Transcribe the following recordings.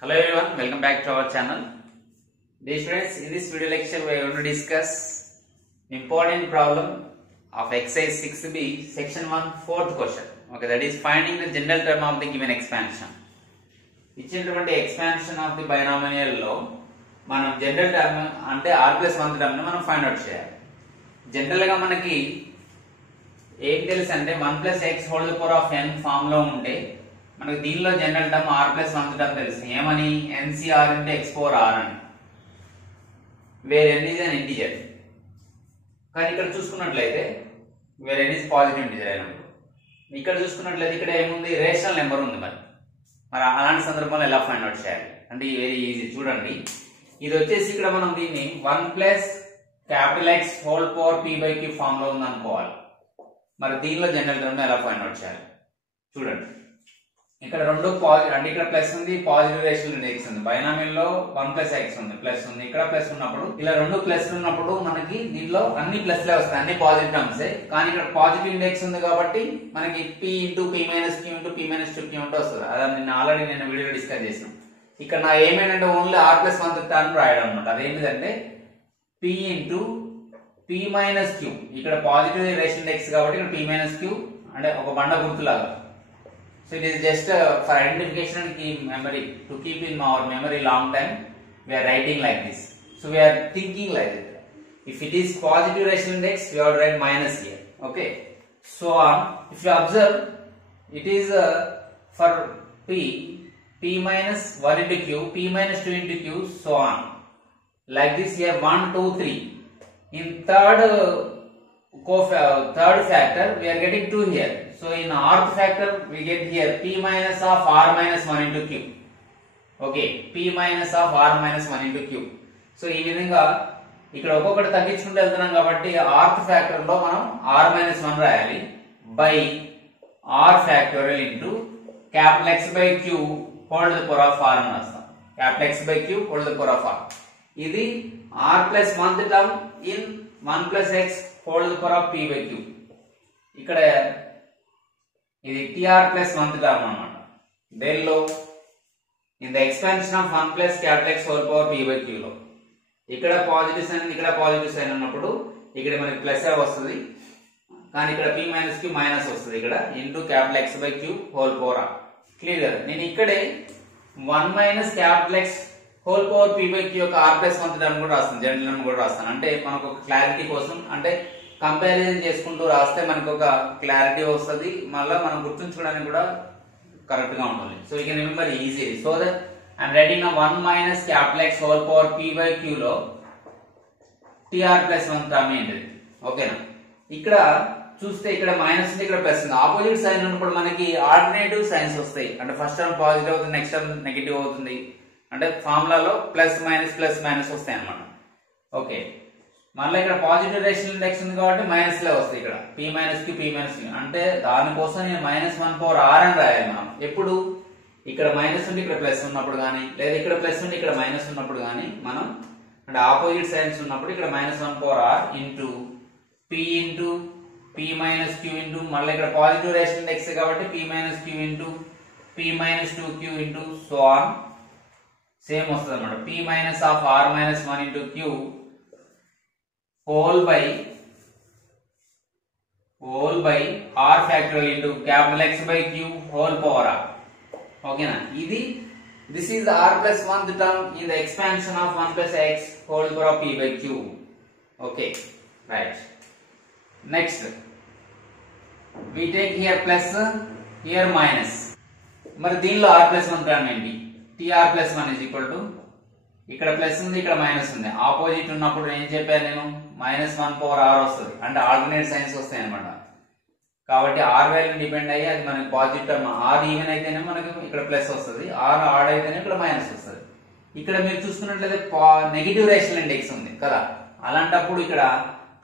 Hello everyone, welcome back to our channel. Dear students, in this video lecture we are going to discuss important problem of exercise 6b section 1 fourth question. Okay, that is finding the general term of the given expansion. ఇచ్చినటువంటి expansion of the binomial లో మనం general term అంటే r+1 term ని మనం find out చేయాలి. General గా మనకి ఏం తెలుసు అంటే 1+x⁴n ఫామ్ లో ఉంటే మనకి దీనిలో జనరల్ టర్మ్ r+1 టర్మ్ తెలుసు. ఏమని? NCr × x⁴r అని, where n is an integer. కానీ ఇక్కడ చూసుకున్నట్లయితే where n is positive integer అయినప్పుడు, ఇక్కడ చూసుకున్నట్లయితే ఇక్కడ ఏముంది? రేషనల్ నెంబర్ ఉంది. మరి అలాంటి సందర్భంలో ఎలా ఫైండ్ అవుట్ చేయాలి అంటే వెరీ ఈజీ. చూడండి, ఇది వచ్చేసి ఇక్కడ మనం దీన్ని 1+X⁴p/q ఫామ్ లో ఉంది అనుకోవాలి. మరి దీనిలో జనరల్ టర్మ్ ఎలా ఫైండ్ అవుట్ చేయాలి? చూడండి, ఇక్కడ రెండు పాజిటివ్ అంటే ఇక్కడ ప్లస్ ఉంది, పాజిటివ్ రేషనల్ ఇండెక్స్ ఉంది. బైనామియల్ లో 1+x ఉంది, ప్లస్ ఉంది, ఇక్కడ ప్లస్ ఉన్నప్పుడు ఇలా రెండు ప్లస్ ఉన్నప్పుడు మనకి దీనిలో అన్ని ప్లస్లే వస్తాయి, అన్ని పాజిటివ్ టర్మ్సే. కానీ ఇక్కడ పాజిటివ్ ఇండెక్స్ ఉంది కాబట్టి మనకి p × p - q × p - 2q ఉంటే వస్తుంది. అది ఆల్రెడీ నేను వీడియోలో డిస్కస్ చేసిన. ఇక్కడ నా ఏమేంటంటే ఓన్లీ r+1 టర్మ్ రాయడం అనమాట. అదేంటిదంటే p × p - q. ఇక్కడ పాజిటివ్ రేషనల్ ఇండెక్స్ కాబట్టి ఇక్కడ p - q అంటే ఒక బండ గుర్తులాగా. So it is just for identification and keep memory, to keep in our memory long time. We are writing like this. So we are thinking like that. If it is positive rational index, we have to write minus here. Okay. So if you observe, it is for p -1 × q, p - 2 × q, so on. Like this here 1, 2, 3. In third factor, we are getting 2 here. So in rth factor we get here p - of r - 1 × q. Okay, p - of r - 1 × q. So ఈ విధంగా ఇక్కడ ఒక్కొక్కటి తగ్గించుకుంటూ వెళ్తున్నాం కాబట్టి rth factor లో మనం r - 1 రాయాలి by r factorial into X/q whole to the power of r అని రాస్తాం. X/q whole to the power of r. ఇది r+1 term in 1+x whole to the power of p/q. ఇక్కడ ఇది tr+1 term అన్నమాట. దేనిలో? In the expansion of 1+X⁴p/q లో ఇక్కడ positive sign ఇక్కడ పాజిటివ్ సైన్ ఉన్నప్పుడు ఇక్కడ మనకి ప్లస్ వస్తుంది, కానీ ఇక్కడ p - q మైనస్ వస్తుంది ఇక్కడ into X/q whole power r. Clear కదా? నేను ఇక్కడే 1 - X⁴p/q యొక్క r+1 టర్మ్ కూడా రాస్తాను, జనరల్ టర్మ్ కూడా రాస్తాను. అంటే మనకు ఒక క్లారిటీ కోసం, అంటే కంపారిజన్ చేసుకుంటూ రాస్తే మనకు ఒక క్లారిటీ వస్తుంది, మళ్ళీ మనం గుర్తుంచుకోవడానికి కూడా కరెక్ట్ గా ఉంటుంది. So you can remember easily. So that I'm writing 1 - X⁴p/q లో tr+1 టర్మ్ ఏంటిది? ఓకేనా? ఇక్కడ చూస్తే ఇక్కడ మైనస్ ఉంది, ఇక్కడ ప్లస్ ఉంది. ఆపోజిట్ సైన్ ఉన్నప్పుడు మనకి ఆల్టర్నేటివ్ సైన్స్ వస్తాయి. అంటే ఫస్ట్ టర్మ్ పాజిటివ్ అవుతుంది, నెక్స్ట్ టర్మ్ నెగటివ్ అవుతుంది. అంటే ఫార్ములాలో ప్లస్ మైనస్ వస్తాయి అన్నమాట. ఓకే, మళ్ళీ ఇక్కడ పాజిటివ్ రేషనల్ ఇండెక్స్ ఉంది కాబట్టి మైనస్ లే వస్తాయి. ఇక్కడ p - q p - q అంటే దానికోసం నేను -1/r అని రాయాలి మనం. ఎప్పుడు ఇక్కడ మైనస్ ఉండి ఇక్కడ ప్లస్ ఉన్నప్పుడు కానీ, లేదా ఇక్కడ ప్లస్ ఉండి ఇక్కడ మైనస్ ఉన్నప్పుడు కానీ మనం, అంటే ఆపోజిట్ సైన్స్ ఉన్నప్పుడు ఇక్కడ -1/r into p into p - q into మళ్ళీ ఇక్కడ పాజిటివ్ రేషనల్ ఇండెక్స్ కాబట్టి p - q into p - 2q into so on same వస్తుంది అన్నమాట. p - of r - 1 into q whole by r factorial into X/q whole power r. ఓకేనా? ఇది this is the r+1 term in the expansion of 1+x whole to the power of p/q. Okay, right. Next we take here plus, here minus. మరి దీనిలో r+1 term ఏంటి? tr+1 is equal to, ఇక్కడ plus ఉంది, ఇక్కడ minus ఉంది. Opposite ఉన్నప్పుడు ఏం చెప్పాను నేను? -1/r వస్తుంది, అంటే ఆల్టర్నేట్ సైన్స్ వస్తాయి అనమాట. కాబట్టి ఆర్ వాల్యూ డిపెండ్ అయ్యి అది మనకి పాజిటివ్ టర్మ్. ఆర్ ఈవెన్ అయితేనే మనకి ఇక్కడ ప్లస్ వస్తుంది, ఆర్ ఆడ్ అయితేనే ఇక్కడ మైనస్ వస్తుంది. ఇక్కడ మీరు చూసుకున్నట్లయితే నెగిటివ్ రేషనల్ ఇండెక్స్ ఉంది కదా, అలాంటప్పుడు ఇక్కడ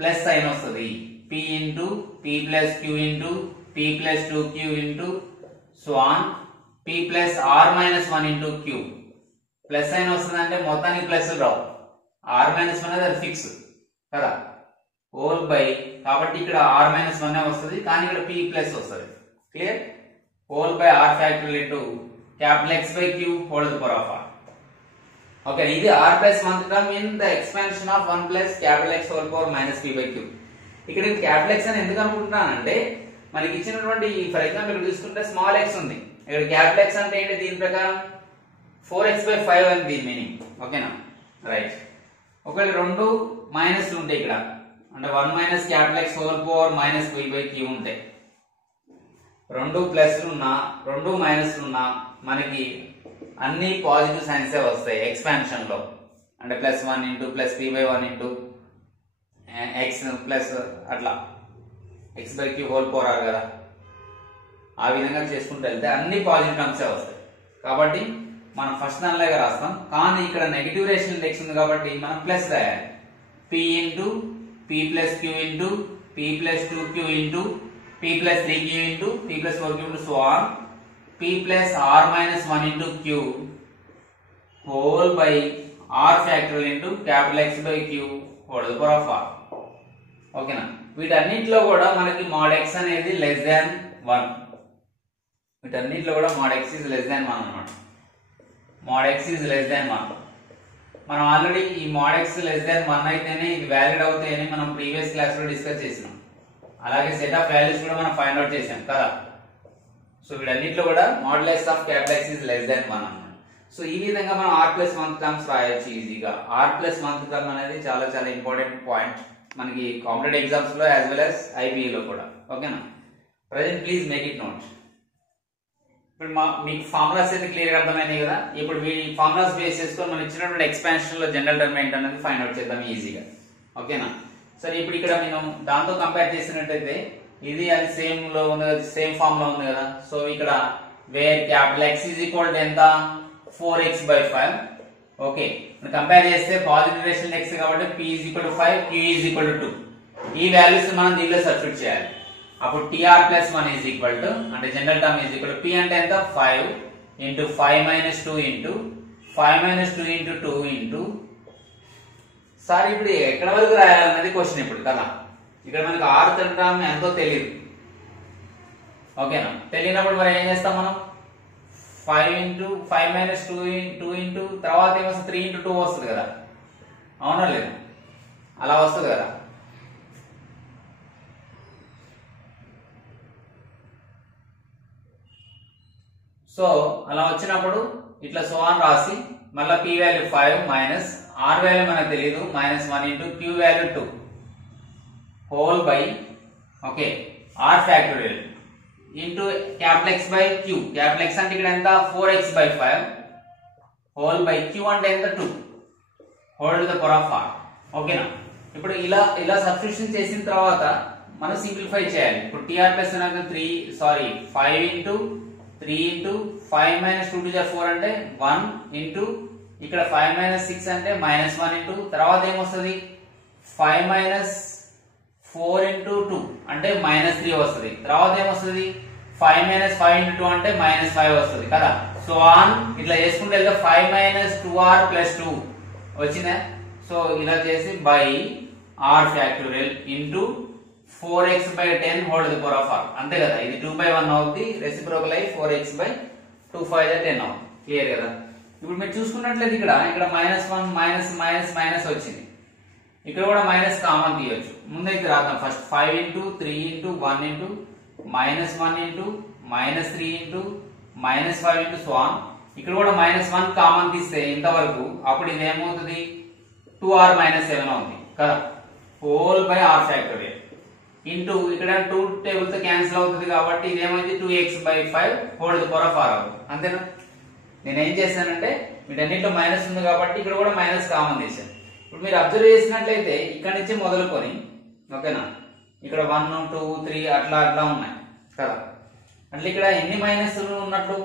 ప్లస్ సైన్ వస్తుంది. p × p + q into p + 2q into so on p + r - 1 into q. Plus sign వస్తుంది అంటే మొత్తానికి ప్లస్ రావు, r - 1 అనేది అది ఫిక్స్ కదా, హోల్ బై, కాబట్టి ఇక్కడ r - 1 వస్తుంది, కానీ ఇక్కడ p ప్లస్ వస్తుంది. Clear? whole by r factorial into capital X by Q whole to the power of r. Okay, ఇది r plus వన్త్ term in the expansion of 1 plus capital X whole power minus p by q. ఇక్కడ నేను capital X అని ఎందుకు అనుకుంటున్నానంటే మనకి ఇచ్చినటువంటి for example ఇక్కడ చూసుకుంటే small x ఉంది, ఇక్కడ క్యాపిటల్ X అంటే ఏంటి దీని ప్రకారం 4x/5 అని దీని మీనింగ్. ఓకేనా, రైట్. ఒకవేళ రెండు మైనస్లు ఉంటాయి ఇక్కడ, అంటే 1 minus capital X whole power minus p by q ఉంటాయి. రెండు ప్లస్లు ఉన్నా రెండు మైనస్లు ఉన్నా మనకి అన్ని పాజిటివ్ సైన్సే వస్తాయి ఎక్స్పాన్షన్ లో, అంటే +1 into plus p by 1 into x plus అట్లా x by q whole power కదా, ఆ విధంగా చేసుకుంటూ వెళ్తే అన్ని పాజిటివ్ టర్మ్సే వస్తాయి. కాబట్టి మనం ఫస్ట్ దానిలాగా రాస్తాం, కానీ ఇక్కడ నెగిటివ్ రేషనల్ ఇండెక్స్ ఉంది కాబట్టి మనం ప్లస్ రాయాలి. p into p plus q into p plus 2q into p plus 3q into p plus 4q into so on p plus r minus 1 into q whole by r factorial into capital X by q whole the power of r. ఓకేనా, వీటన్నిటిలో కూడా మనకి mod x అనేది less than 1, వీటన్నిటిలో కూడా mod x is less than 1 అన్నమాట. Mod x is less than 1 మనం already ఈ మోడ్ x లెస్ దాన్ 1 అయితేనే ఇది వ్యాలిడ్ అవుతాయని మనం ప్రీవియస్ క్లాస్ లో డిస్కస్ చేసినాం. అలాగే సెట్ ఆఫ్ వాల్యూస్ కూడా మనం ఫైండ్ అవుట్ చేసాం కదా. సో వీటన్నిటిలో కూడా modulus of capital X is less than 1 అన్నమాట. సో ఈ విధంగా మనం r ప్లస్ 1 టర్మ్స్ రాయొచ్చు ఈజీగా. r ప్లస్ 1 టర్మ్ అనేది చాలా చాలా ఇంపార్టెంట్ పాయింట్ మనకి కాంపిటేటివ్ ఎగ్జామ్స్ లో యాజ్ వెల్ as IBE లో కూడా. ఓకేనా, present please make it note. ఇప్పుడు మీకు ఫార్ములాస్ అయితే క్లియర్ గా అర్థమైనాయి కదా. ఇప్పుడు ఈ ఫార్ములాస్ బేస్ చేసుకొని మనం ఇచ్చినటువంటి ఎక్స్పాన్షన్ లో జనరల్ టర్మ్ ఏంటనేది ఫైండ్ అవుట్ చేద్దాం ఈజీగా. ఓకేనా, సరే ఇప్పుడు ఇక్కడ నేను దాంతో కంపేర్ చేసినట్టయితే ఇది అది సేమ్ లో ఉంది, సేమ్ ఫార్మ్ లో ఉంది కదా. సో ఇక్కడ where capital X is equal to ఎంత 4x/5. ఓకే, కంపేర్ చేస్తే పాజిటివ్ రేషనల్ ఇండెక్స్ కాబట్టి p is equal to 5, q is equal to 2. ఈ వాల్యూస్ మనం దీనిలో సబ్స్టిట్యూట్ చేయాలి. అప్పుడు tr plus 1 is equal to, అంటే general term is equal to p అంటే ఎంత 5 into 5 minus 2 into 5 minus 2 into 2 into. Sir ఇప్పుడు ఎక్కడ వరకు రాయాలన్నది క్వశ్చన్ ఇప్పుడు కదా. ఇక్కడ మనకి r టర్మ్ ఎంతో తెలియదు. ఓకేనా, తెలియనప్పుడు మరి ఏం చేస్తాం మనం 5 ఇంటూ 5 మైనస్ 2 ఇంటూ తర్వాత ఏమొస్తుంది 3 ఇంటూ 2 వస్తుంది కదా, అవునా లేదు, అలా వస్తుంది కదా. సో అలా వచ్చినప్పుడు ఇట్లా సో ఆన్ రాసి మళ్ళీ p value 5 minus r value మనకు తెలియదు minus 1 into q value 2 whole by okay r factorial into capital X by q. Capital X అంటే ఇక్కడ ఎంత 4x/5 హోల్ బై q అంటే ఎంత 2 whole to the power of r. ఓకేనా, ఇప్పుడు ఇలా సబ్స్టిట్యూషన్ చేసిన తర్వాత మనం సింప్లిఫై చేయాలి. ఇప్పుడు tr plus 5 into 3 into 5 minus 2 to 4 అంటే 1 ఇంటూ ఇక్కడ 5 మైనస్ 6 అంటే మైనస్ 1 ఇంటూ తర్వాత ఏమొస్తుంది 5 మైనస్ 4 ఇంటూ 2 అంటే మైనస్ 3 వస్తుంది. తర్వాత ఏమొస్తుంది 5 మైనస్ 5 ఇంటూ 2 అంటే మైనస్ 5 వస్తుంది కదా. సో ఆన్ ఇట్లా చేసుకుంటే వెళ్తే 5 మైనస్ 2r ప్లస్ 2 వచ్చిందా. సో ఇలా చేసి by r factorial into 4x/10 whole to the power of r. అంతే కదా, ఇది 2/1 అవుతుంది, రెసిప్రోకల్ అయి 4x/2 5 10 అవుతుంది. క్లియర్ కదా. ఇప్పుడు మీరు చూసుకున్నట్లయితే ఇక్కడ మైనస్ 1 మైనస్ మైనస్ మైనస్ వచ్చింది, ఇక్కడ కూడా మైనస్ కామన్ తీయొచ్చు. ముందైతే రాద్దాం first 5 into 3 into 1 into minus 1 into minus 3 into minus 5 into so on. ఇక్కడ కూడా మైనస్ 1 కామన్ తీస్తే ఇంతవరకు అప్పుడు ఇది ఏమవుతుంది 2r మైనస్ 7 అవుతుంది కదా whole by r factorial into ఇక్కడ 2 టేబుల్ తో క్యాన్సిల్ అవుతుంది కాబట్టి ఇది ఏమైంది 2x/5 whole to the power of r అవుతుంది. అంతేనా. నేను ఏం చేశానంటే వీటన్నిటిలో మైనస్ ఉంది కాబట్టి ఇక్కడ కూడా మైనస్ కామన్ తీసాను. ఇప్పుడు మీరు అబ్జర్వ్ చేసినట్లయితే ఇక్కడ నుంచి మొదలుకొని ఓకేనా ఇక్కడ 1 2 3 అట్లా ఉన్నాయి కదా. అంటే ఇక్కడ ఎన్ని మైనస్ ఉన్నట్లు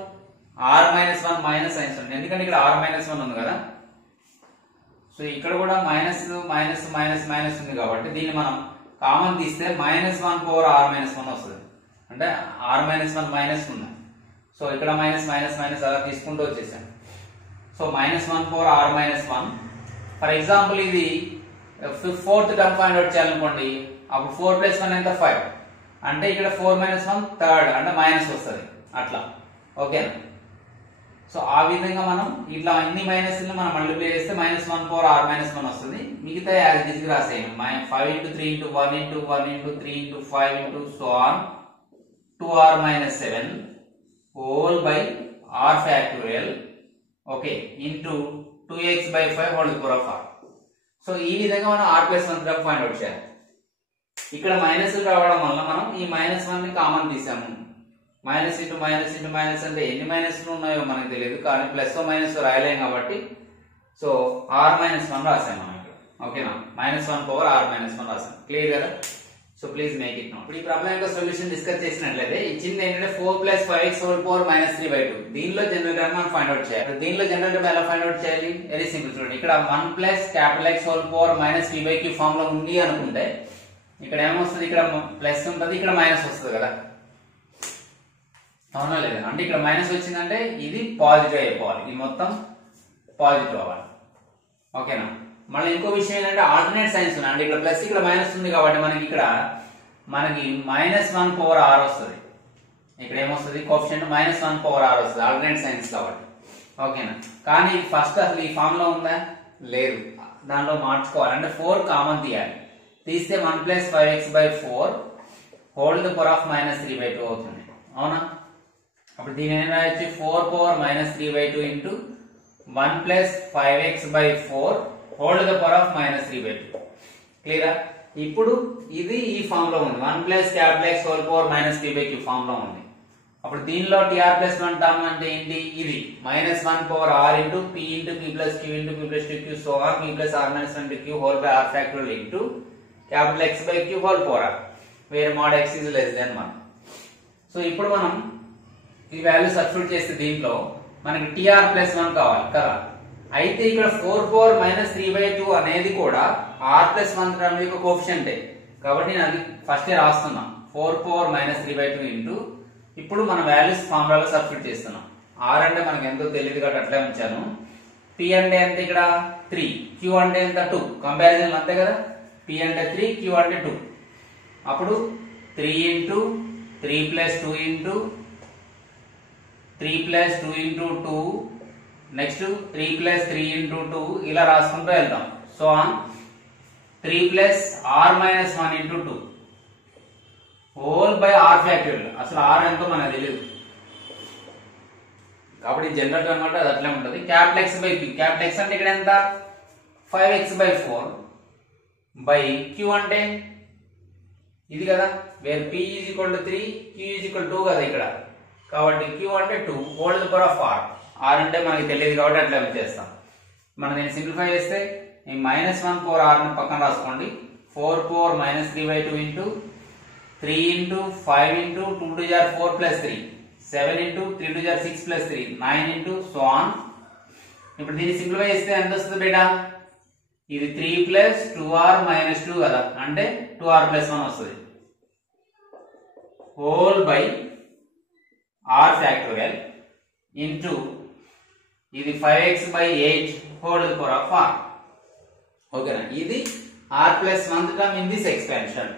r మైనస్ 1 మైనస్ సైన్స్ ఉంది, ఎందుకంటే ఇక్కడ r మైనస్ 1 ఉంది కదా. సో ఇక్కడ కూడా మైనస్ మైనస్ మైనస్ మైనస్ ఉంది కాబట్టి దీన్ని మనం కామన్ తీస్తే -1 పవర్ r మైనస్ 1 వస్తుంది. అంటే r మైనస్ 1 మైనస్ ఉంది, సో ఇక్కడ మైనస్ మైనస్ మైనస్ అలా తీసుకుంటూ వచ్చేసాను. So -1 power r minus 1. For example ఇది 4th టర్మ్ ఫైండ్ అవుట్ చేయాలనుకోండి, అప్పుడు 4 ప్లస్ 1 ఎంత 5 అంటే ఇక్కడ 4 మైనస్ 1 థర్డ్ అంటే మైనస్ వస్తుంది అట్లా. ఓకేనా. సో ఆ విధంగా మనం ఇట్లా అన్ని మైనస్ మనం మల్టిప్లై చేస్తే -1 పవర్ r - 1 వస్తుంది. మిగతా as it is రాసేయండి. 5 × 3 × 1 × 1 × 3 × 5 × so on 2r - 7 whole by r factorial okay into 2x/5 whole power of r. So ఈ విధంగా మనం r+1 టర్మ్ ఫైండ్ అవుట్ చేయాలి. ఇక్కడ మైనస్ రావడం వల్ల మనం ఈ -1 ని కామన్ తీసాము. Minus into minus into minus అంటే ఎన్ని మైనస్లు ఉన్నాయో మనకు తెలియదు, కానీ ప్లస్ మైనస్ రాయలేం కాబట్టి సో r - 1 రాసాము మనం ఇక్కడ. ఓకేనా, -1 పవర్ r - 1 రాసాం. క్లియర్ కదా? So please make it note. ఇప్పుడు ఈ ప్రాబ్లం యొక్క సొల్యూషన్ డిస్కస్ చేసినట్లయితే ఇచ్చింది ఏంటంటే 4 + 5x హోల్ పవర్ -3/2. దీనిలో జనరల్ టర్మ్ మనం ఫైండ్ అవుట్ చేయాలి. దీనిలో జనరల్ టర్మ్ ఎలా ఫైండ్ అవుట్ చేయాలి? Very simple. చూడండి, ఇక్కడ 1 + X whole power -3/q form లో ఉంది అనుకుంటే ఇక్కడ ఏమొస్తుంది? ఇక్కడ ప్లస్ ఉంటుంది, ఇక్కడ మైనస్ వస్తుంది కదా, అవునా లేదా? అంటే ఇక్కడ మైనస్ వచ్చిందంటే ఇది పాజిటివ్ అయిపోవాలి, ఇది మొత్తం పాజిటివ్ అవ్వాలి. ఓకేనా? మళ్ళీ ఇంకో విషయం ఏంటంటే ఆల్టర్నేట్ సైన్స్ ఉన్నాయి. అంటే ఇక్కడ ప్లస్ ఇక్కడ మైనస్ ఉంది కాబట్టి మనకి -1 పవర్ r వస్తుంది. ఇక్కడ ఏమొస్తుంది? కోఎఫిషియంట్ -1 పవర్ r వస్తుంది, ఆల్టర్నేట్ సైన్స్ కాబట్టి. ఓకేనా? కానీ ఫస్ట్ అసలు ఈ ఫామ్ లో ఉందా? లేదు. దానిలో మార్చుకోవాలి. అంటే 4 కామన్ తీయాలి. తీస్తే 1 + 5x/4 whole the power of -3/2 అవుతుంది. అవునా? అప్పుడు దీని ఏం రాయొచ్చు? 4 power -3/2 into 1 + 5x/4 whole the power of -3/2. క్లియరా? ఇప్పుడు ఇది ఈ ఫామ్ లో ఉంది. 1 + X whole power -3/q form లో ఉంది. అప్పుడు దీనిలో tr+1 టర్మ్ అంటే ఏంటి? ఇది -1 power r into p into p + q into p + 2q so on p + r - 1q whole by r factorial into X/q whole power r where mod x is less than 1. So ఇప్పుడు మనం ఈ value substitute చేస్తే దీంట్లో మనకి tr+1 కావాలి కదా. అయితే ఇక్కడ 4 పవర్ -3/2 అనేది కూడా r+1 టర్మ్ యొక్క కోఎఫిషియంటే కాబట్టి నేను అది ఫస్ట్ రాస్తున్నా. 4 పవర్ -3/2 ఇంటూ ఇప్పుడు మన వాల్యూస్ ఫార్ములాలో సబ్స్టిట్యూట్ చేస్తున్నాం. r అంటే మనకి ఎంతో తెలియదు కాబట్టి అట్లే ఉంచాను. p అంటే ఎంత? ఇక్కడ 3, q అంటే ఎంత? 2. కంపారిజన్ అంతే కదా. p అంటే 3, q అంటే 2. అప్పుడు 3 into 3 + 2 into 3 + 2 into 2 next 3 + 3 into 2 ఇలా రాసుకుంటూ వెళ్తాం. So on 3 + r - 1 into 2 whole by r factorial. అసలు r ఎంతో మనకు తెలియదు కాబట్టి జనరల్ గా అన్నమాట అది అట్లే ఉంటుంది. X/q. X అంటే ఇక్కడ ఎంత? 5x/4 బై q అంటే ఇది కదా, వేర్ p = 3 q = 2 కదా ఇక్కడ. కాబట్టి q అంటే 2 whole the power of r. r అంటే మనకి తెలియదు కాబట్టి అట్లా చేస్తాం. మనం దీన్ని సింప్లిఫై చేస్తే ఈ -1 పవర్ r ని పక్కన రాసుకోండి. 4 power -3/2 into 3 into 5 into 2 * 4 + 3 7 into 3 * 6 + 3 9 into so on. ఇప్పుడు దీన్ని సింప్లిఫై చేస్తే ఎంత వస్తుంది బేటా? ఇది 3 + 2r - 2 కదా, అంటే 2r+1 వస్తుంది whole by r factorial into ఇది 5x/8 whole the power of r. ఓకేనా? ఇది r+1 term in this expansion.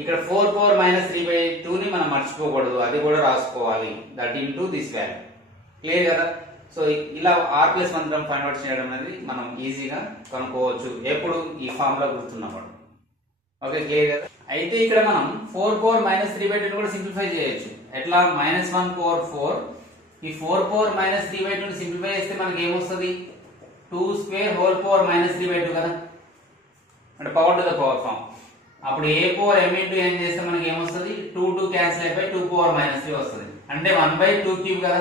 ఇక్కడ 4 పవర్ -3/2 ని మనం మర్చిపోకూడదు, అది కూడా రాసుకోవాలి. That into this value. Clear కదా? సో ఇలా r+1 టర్మ్ ఫైండ్ అవుట్ చేయడం అనేది మనం ఈజీగా కనుక్కోవచ్చు ఎప్పుడు ఈ ఫార్ములా గుర్తున్నప్పుడు. ఓకే, క్లియర్ కదా? అయితే ఇక్కడ మనం 4 పవర్ -3/2 కూడా సింప్లిఫై చేయొచ్చు. ఎట్లా? -1 పవర్ 4 ఈ 4 పవర్ -3/2 ని సింప్లిఫై చేస్తే మనకి ఏమొస్తుంది? 2² హోల్ పవర్ -3/2 కదా, అంటే power to the power form. అప్పుడు a power m into n చేస్తే మనకి ఏమొస్తుంది? 2 క్యాన్సిల్ అయిపోయి 2 పవర్ -3 వస్తుంది. అంటే 1/2³ కదా,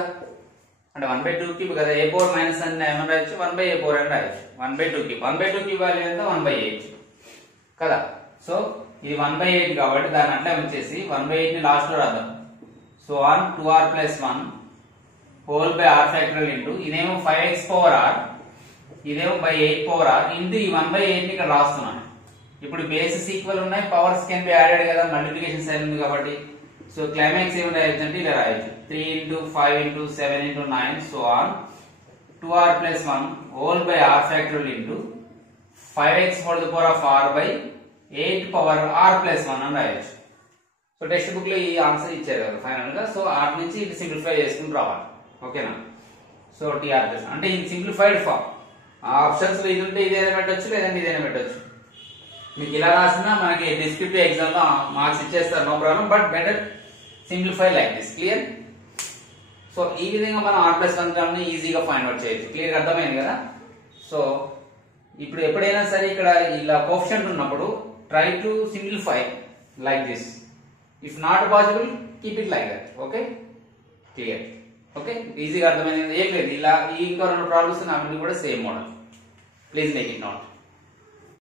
అంటే 1/2³ కదా. a పవర్ మైనస్ అని ఏమని రాయొచ్చు? 1/a పవర్ అని రాయొచ్చు. 1/2³ 1/2³ వాల్యూ ఎంత? 1/8 కదా. సో ఇది 1/8 కాబట్టి దాన్ని అట్లా ఉంచేసి 1/8 ని లాస్ట్ లో రాద్దాం. So on 2r+1 whole by r factorial into ఇదేమో 5x పవర్ r ఇదేమో బై 8 పవర్ r ఇంటూ ఈ 1/8 ని ఇక్కడ రాస్తున్నాను. ఇప్పుడు బేసెస్ ఈక్వల్ ఉన్నాయి, పవర్స్ కెన్ బి యాడెడ్ కదా, మల్టిప్లికేషన్ సైన్ ఉంది కాబట్టి. సో క్లైమాక్స్ ఏమి రాయొచ్చు అంటే ఇలా రాయొచ్చు. 3 into 5 into 7 into 9 so on 2r+1 whole by r factorial into 5x whole the power of r by 8 power r+1 అని రాయొచ్చు. సో టెక్స్ట్ బుక్ లో ఈ ఆన్సర్ ఇచ్చారు కదా ఫైనల్ గా. సో r నుంచి ఇది సింప్లిఫై చేసుకుని రావాలి. ఓకేనా? సో టీఆర్ ప్లస్ అంటే ఇన్ సింప్లిఫైడ్ ఫామ్. ఆ ఆప్షన్స్ లో ఇది ఉంటే ఇదేనా పెట్టొచ్చు, లేదంటే ఇదేనా పెట్టొచ్చు. మీకు ఇలా రాసినా మనకి డిస్క్రిప్టివ్ ఎగ్జామ్ లో మార్క్స్ ఇచ్చేస్తారు, no problem. But better simplify like this. Clear? So ఈ విధంగా మనం ఆర్ ప్లస్ వన్ టర్మ్ ని ఈజీగా ఫైండ్ అవుట్ చేయొచ్చు. క్లియర్ అర్థమైంది కదా? సో ఇప్పుడు ఎప్పుడైనా సరే ఇక్కడ ఇలా కోఎఫిషియంట్ ఉన్నప్పుడు try to simplify like this. If not possible keep it like that. Okay, clear? Okay, ఈజీగా అర్థమైంది. ఏం లేదు, ఇలా ఈ ఇంకా 2 ప్రాబ్లమ్స్ అవన్నీ కూడా same model. Please make it note.